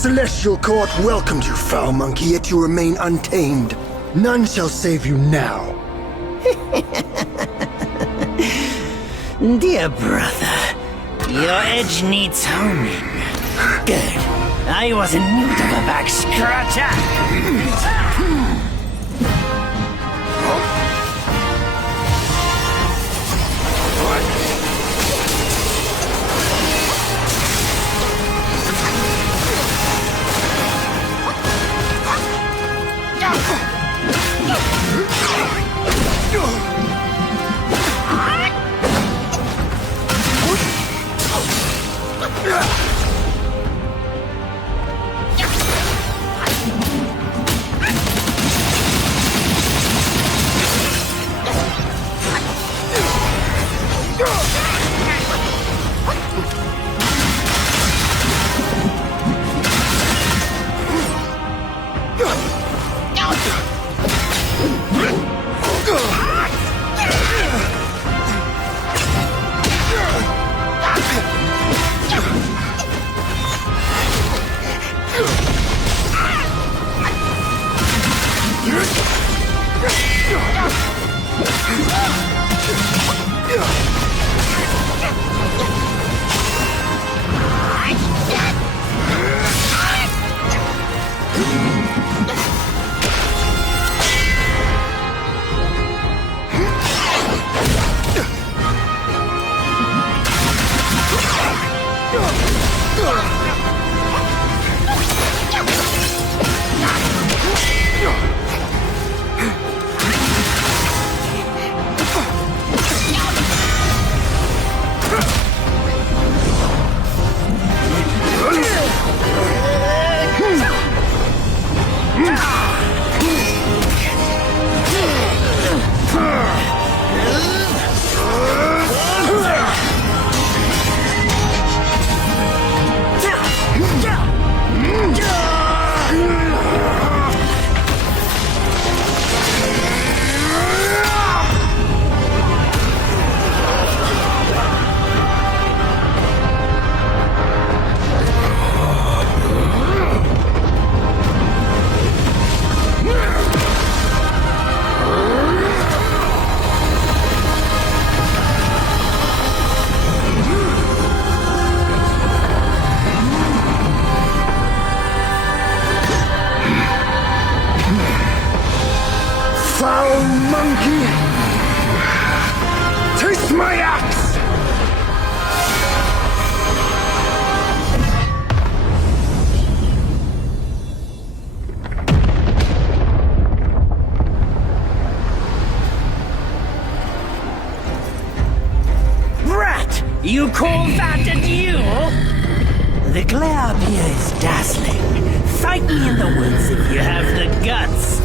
celestial court welcomed you, foul monkey, yet you remain untamed. None shall save you now. Dear brother, your edge needs honing. Good. I was in need of a back scratcher. Foul monkey! Taste my axe! Rat! You call that a duel? The glare up here is dazzling. Fight me in the woods if you have the guts.